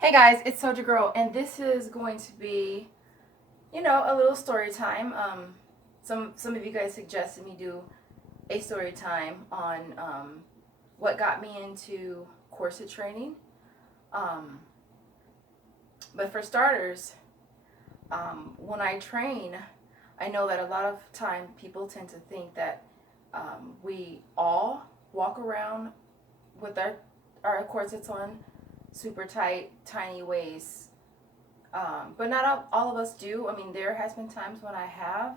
Hey guys, it's Soldier Girl, and this is going to be, a little story time. Some of you guys suggested me do a story time on what got me into corset training. Um, but for starters, when I train, I know that a lot of time people tend to think that we all walk around with our corsets on, super tight, tiny waist. But not all of us do. I mean, there has been times when I have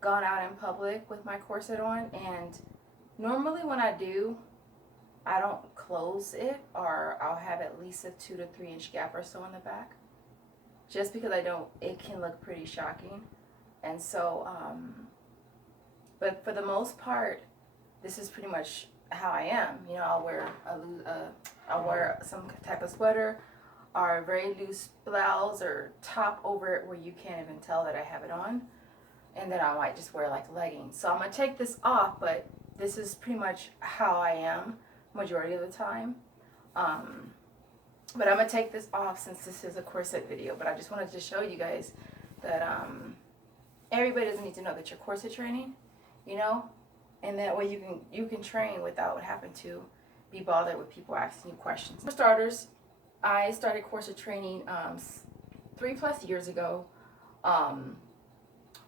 gone out in public with my corset on, and normally when I do, I don't close it, or I'll have at least a 2 to 3 inch gap or so in the back, just because I don't. It can look pretty shocking, and so. But for the most part, this is pretty much how I am. I'll wear some type of sweater or a very loose blouse or top over it where you can't even tell that I have it on. And then I might just wear like leggings. So I'm gonna take this off, but this is pretty much how I am majority of the time. Um, but I'm gonna take this off since this is a corset video. But I just wanted to show you guys that everybody doesn't need to know that you're corset training, you know, and that way you can train without having to be bothered with people asking you questions. For starters, I started corset training 3+ years ago.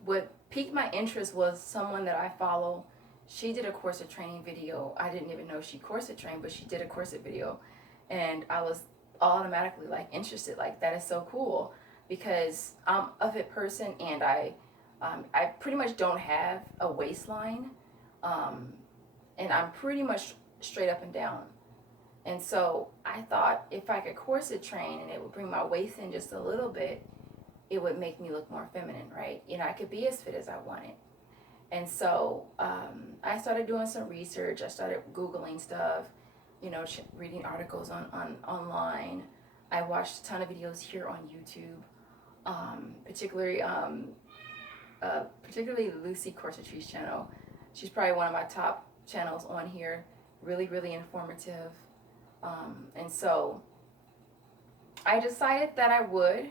What piqued my interest was someone that I follow. She did a corset training video. I didn't even know she corset trained, but she did a corset video, and I was automatically like interested. Like, that is so cool, because I'm a fit person, and I pretty much don't have a waistline, and I'm pretty much straight up and down. And so I thought if I could corset train and it would bring my waist in just a little bit, it would make me look more feminine, right? I could be as fit as I wanted. And so I started doing some research. I started Googling stuff, reading articles on online. I watched a ton of videos here on YouTube, particularly Lucy Corsetry's channel. She's probably one of my top channels on here. Really, really informative. And so I decided that I would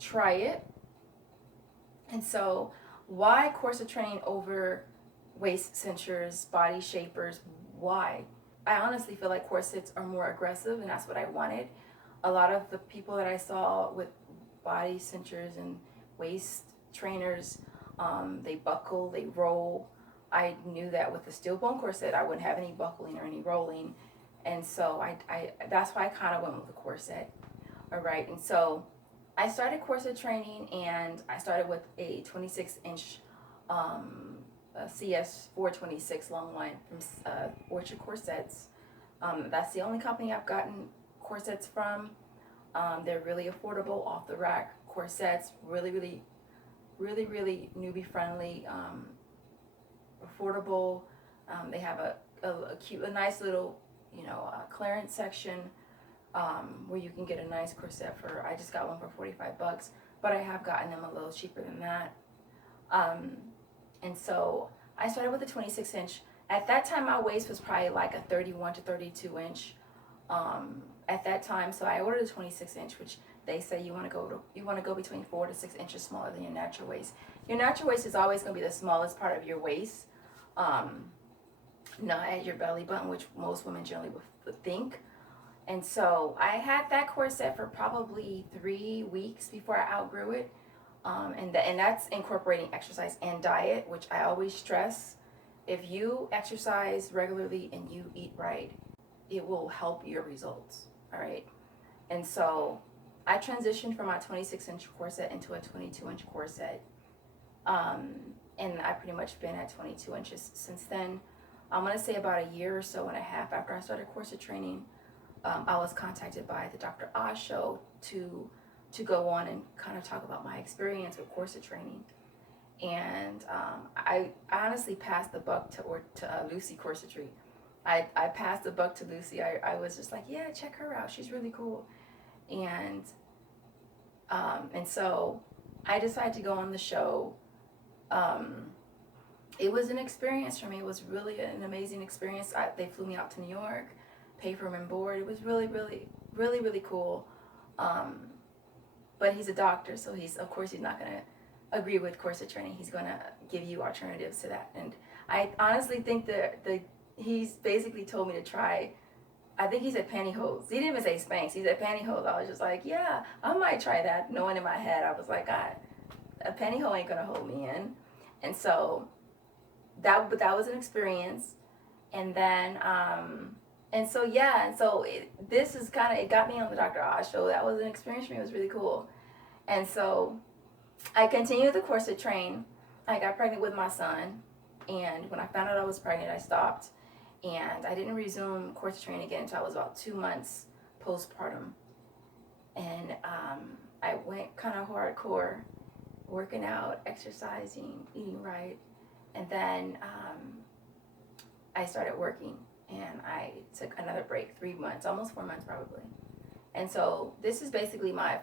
try it. And so why corset training over waist cinchers, body shapers? Why? I honestly feel like corsets are more aggressive, and that's what I wanted. A lot of the people that I saw with body cinchers and waist trainers, they buckle, they roll. I knew that with the steel bone corset, I wouldn't have any buckling or any rolling. And so I that's why I kind of went with the corset. All right. And so I started corset training, and I started with a 26-inch CS 426 long line from Orchard Corsets. That's the only company I've gotten corsets from. They're really affordable, off the rack corsets, really, really, really, really newbie friendly, affordable. They have a nice little, clearance section where you can get a nice corset for. I just got one for $45, but I have gotten them a little cheaper than that. And so I started with a 26-inch. At that time, my waist was probably like a 31 to 32 inch. At that time, so I ordered a 26-inch, which they say you want to go between 4 to 6 inches smaller than your natural waist. Your natural waist is always going to be the smallest part of your waist, not at your belly button, which most women generally would think. And so I had that corset for probably 3 weeks before I outgrew it. And that's incorporating exercise and diet, which I always stress. If you exercise regularly and you eat right, it will help your results. All right. And so I transitioned from my 26-inch corset into a 22-inch corset. And I've pretty much been at 22 inches since then. I'm going to say about a year or so and a half after I started corset training, I was contacted by the Dr. Oz show to go on and kind of talk about my experience with corset training. And I honestly passed the buck to Lucy Corsetry. I passed the buck to Lucy. I was just like, yeah, check her out. She's really cool. And so I decided to go on the show. It was an experience for me. It was really an amazing experience. They flew me out to New York, paid for room and board. It was really, really, really, really cool. But he's a doctor, so of course he's not gonna agree with corset training. He's gonna give you alternatives to that. And I honestly think that he's basically told me to try. I think he said pantyhose. He didn't even say Spanx. He said pantyhose. I was just like, yeah, I might try that. Knowing in my head, I was like, God, a pantyhose ain't gonna hold me in. And so that was an experience. And then this is kind of, it got me on the Dr. Oz show. That was an experience for me. It was really cool. And so I continued the corset train. I got pregnant with my son, and when I found out I was pregnant, I stopped, and I didn't resume corset training again until I was about 2 months postpartum. And I went kind of hardcore, working out, exercising, eating right, and then I started working, and I took another break, 3 months, almost 4 months probably. And so this is basically my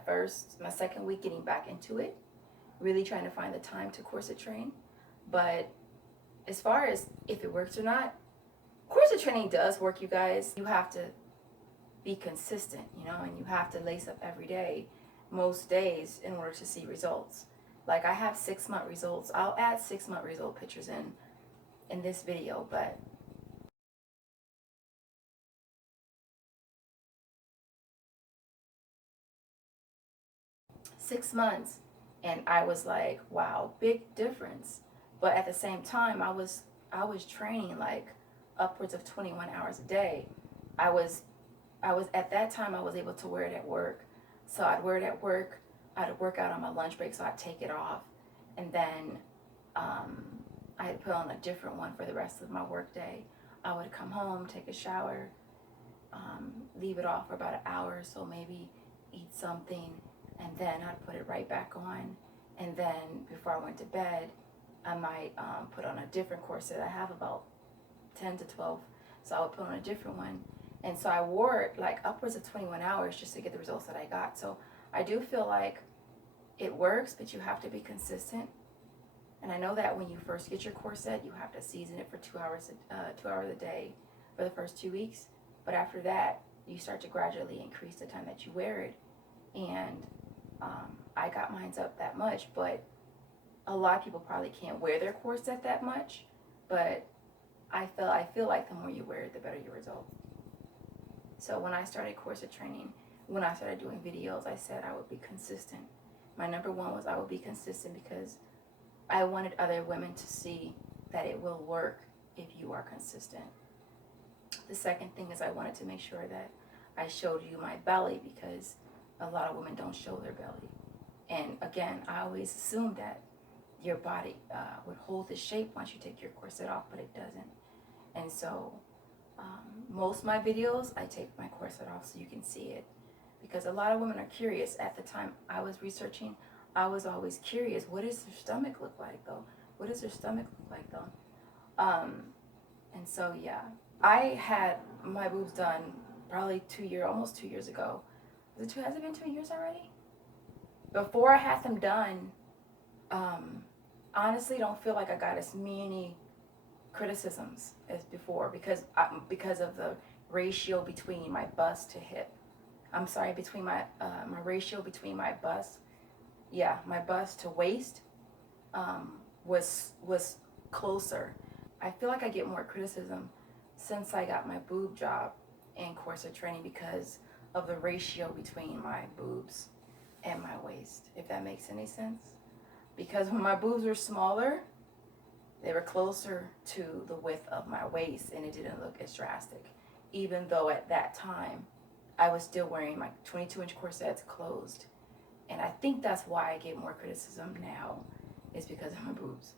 second week getting back into it, really trying to find the time to corset train. But as far as if it works or not, corset training does work, you guys. You have to be consistent, and you have to lace up every day, most days, in order to see results. Like, I have 6-month results. I'll add 6-month result pictures in this video, but six months, and I was like, wow, big difference. But at the same time, I was training like upwards of 21 hours a day. I was at that time, I was able to wear it at work. So I'd wear it at work. I'd work out on my lunch break, so I'd take it off, and then I'd put on a different one for the rest of my work day. I would come home, take a shower, leave it off for about an hour or so, maybe eat something, and then I'd put it right back on. And then before I went to bed, I might put on a different corset. I have about 10 to 12, so I would put on a different one. And so I wore it like upwards of 21 hours just to get the results that I got. So I do feel like it works, but you have to be consistent. And I know that when you first get your corset, you have to season it for 2 hours a day for the first 2 weeks. But after that, you start to gradually increase the time that you wear it. And I got mine up that much, but a lot of people probably can't wear their corset that much. But I feel like the more you wear it, the better your result. So when I started corset training, when I started doing videos, I said I would be consistent. My number one was I would be consistent because I wanted other women to see that it will work if you are consistent. The second thing is I wanted to make sure that I showed you my belly, because a lot of women don't show their belly. And again, I always assumed that your body would hold the shape once you take your corset off, but it doesn't. And so most of my videos, I take my corset off so you can see it, because a lot of women are curious. At the time I was researching, I was always curious, what does their stomach look like though? What does their stomach look like though? And so yeah, I had my boobs done probably almost 2 years ago. Has it been 2 years already? Before I had them done, honestly don't feel like I got as many criticisms as before, because of the ratio between my bust to hip. I'm sorry, between my ratio between my bust, my bust to waist was closer. I feel like I get more criticism since I got my boob job in corset training because of the ratio between my boobs and my waist, if that makes any sense. Because when my boobs were smaller, they were closer to the width of my waist, and it didn't look as drastic. Even though at that time, I was still wearing my 22-inch corsets closed. And I think that's why I get more criticism now, is because of my boobs.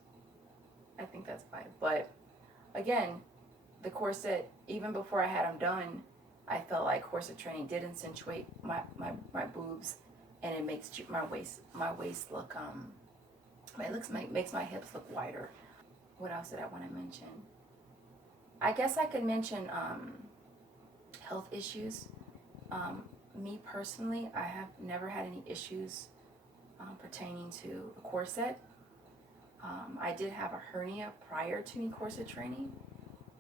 I think that's why. But again, the corset, even before I had them done, I felt like corset training did accentuate my boobs, and it makes my waist look makes my hips look wider. What else did I want to mention? I guess I could mention health issues. Me personally, I have never had any issues pertaining to a corset. I did have a hernia prior to me corset training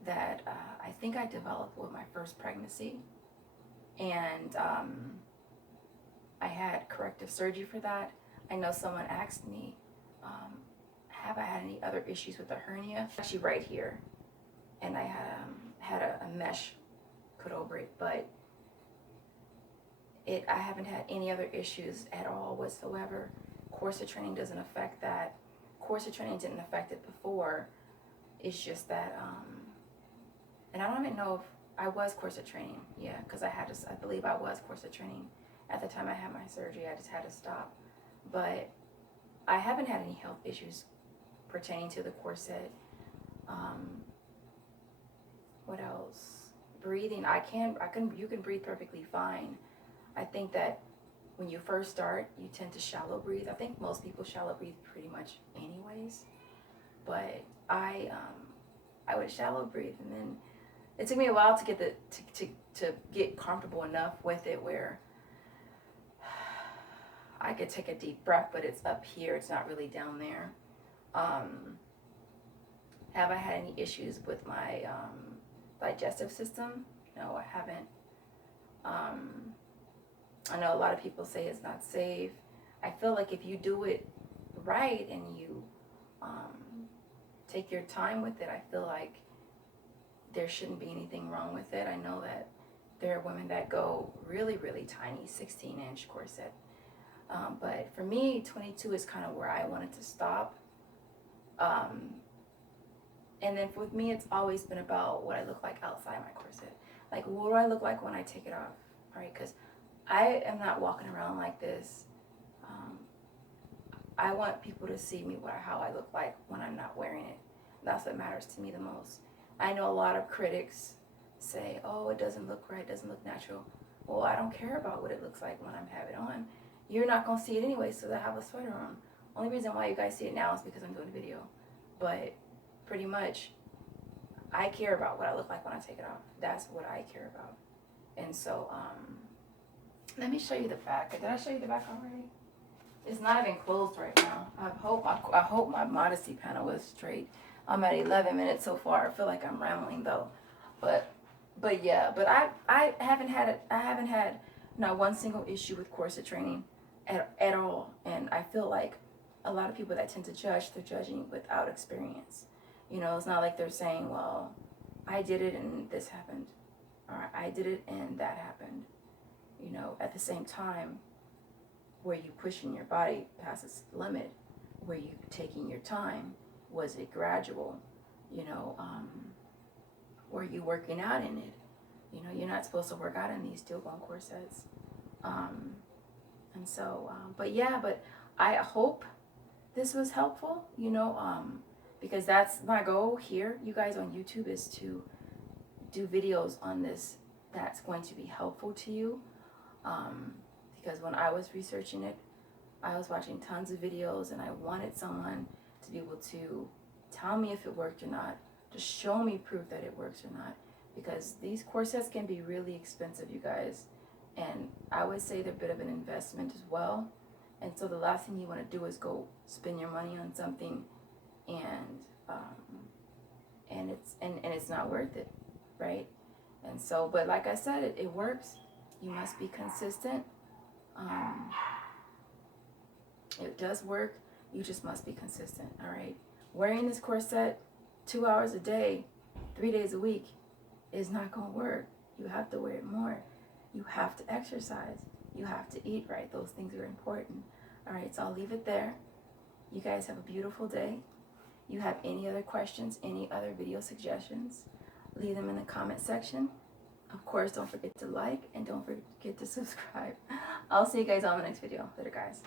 that I think I developed with my first pregnancy. And had corrective surgery for that. I know someone asked me, have I had any other issues with the hernia? Actually right here. And I had a mesh put over it, but I haven't had any other issues at all whatsoever. Corset training doesn't affect that. Corset training didn't affect it before. It's just that, and I don't even know if I was corset training. Yeah, because I believe I was corset training at the time I had my surgery. I just had to stop. But I haven't had any health issues pertaining to the corset. What else? Breathing. You can breathe perfectly fine. I think that when you first start, you tend to shallow breathe. I think most people shallow breathe pretty much anyways. But I would shallow breathe, and then it took me a while to get to get comfortable enough with it where I could take a deep breath, but it's up here. It's not really down there. Have I had any issues with my digestive system? No, I haven't. I know a lot of people say it's not safe. I feel like if you do it right and you take your time with it, I feel like there shouldn't be anything wrong with it. I know that there are women that go really, really tiny, 16-inch corset. But for me, 22 is kind of where I wanted to stop. And then with me, it's always been about what I look like outside my corset. Like, what do I look like when I take it off? All right, because I am not walking around like this. I want people to see me how I look like when I'm not wearing it. That's what matters to me the most. I know a lot of critics say, oh, it doesn't look right, it doesn't look natural. Well, I don't care about what it looks like when I have it on. You're not going to see it anyway, so I have a sweater on. Only reason why you guys see it now is because I'm doing a video. But pretty much, I care about what I look like when I take it off. That's what I care about. And so, let me show you the back. Did I show you the back already? It's not even closed right now. I hope my modesty panel was straight. I'm at 11 minutes so far. I feel like I'm rambling though, but yeah. But I haven't had not one single issue with corset training at all. And I feel like a lot of people that tend to judge, they're judging without experience. You know, it's not like they're saying, well, I did it and this happened, or I did it and that happened. You know, at the same time, were you pushing your body past its limit? Were you taking your time? Was it gradual? You know, were you working out in it? You know, you're not supposed to work out in these steel-bone corsets. And so, but yeah, but I hope this was helpful, you know, because that's my goal here, you guys on YouTube, is to do videos on this that's going to be helpful to you. Because when I was researching it, I was watching tons of videos and I wanted someone to be able to tell me if it worked or not, to show me proof that it works or not, because these corsets can be really expensive, you guys, and I would say they're a bit of an investment as well. And so the last thing you want to do is go spend your money on something and it's not worth it, right? And so, but like I said, it works. You must be consistent. It does work. You just must be consistent, all right? Wearing this corset 2 hours a day, 3 days a week is not going to work. You have to wear it more. You have to exercise. You have to eat right. Those things are important. All right, so I'll leave it there. You guys have a beautiful day. You have any other questions, any other video suggestions, leave them in the comment section. Of course, don't forget to like and don't forget to subscribe. I'll see you guys on the next video. Later, guys.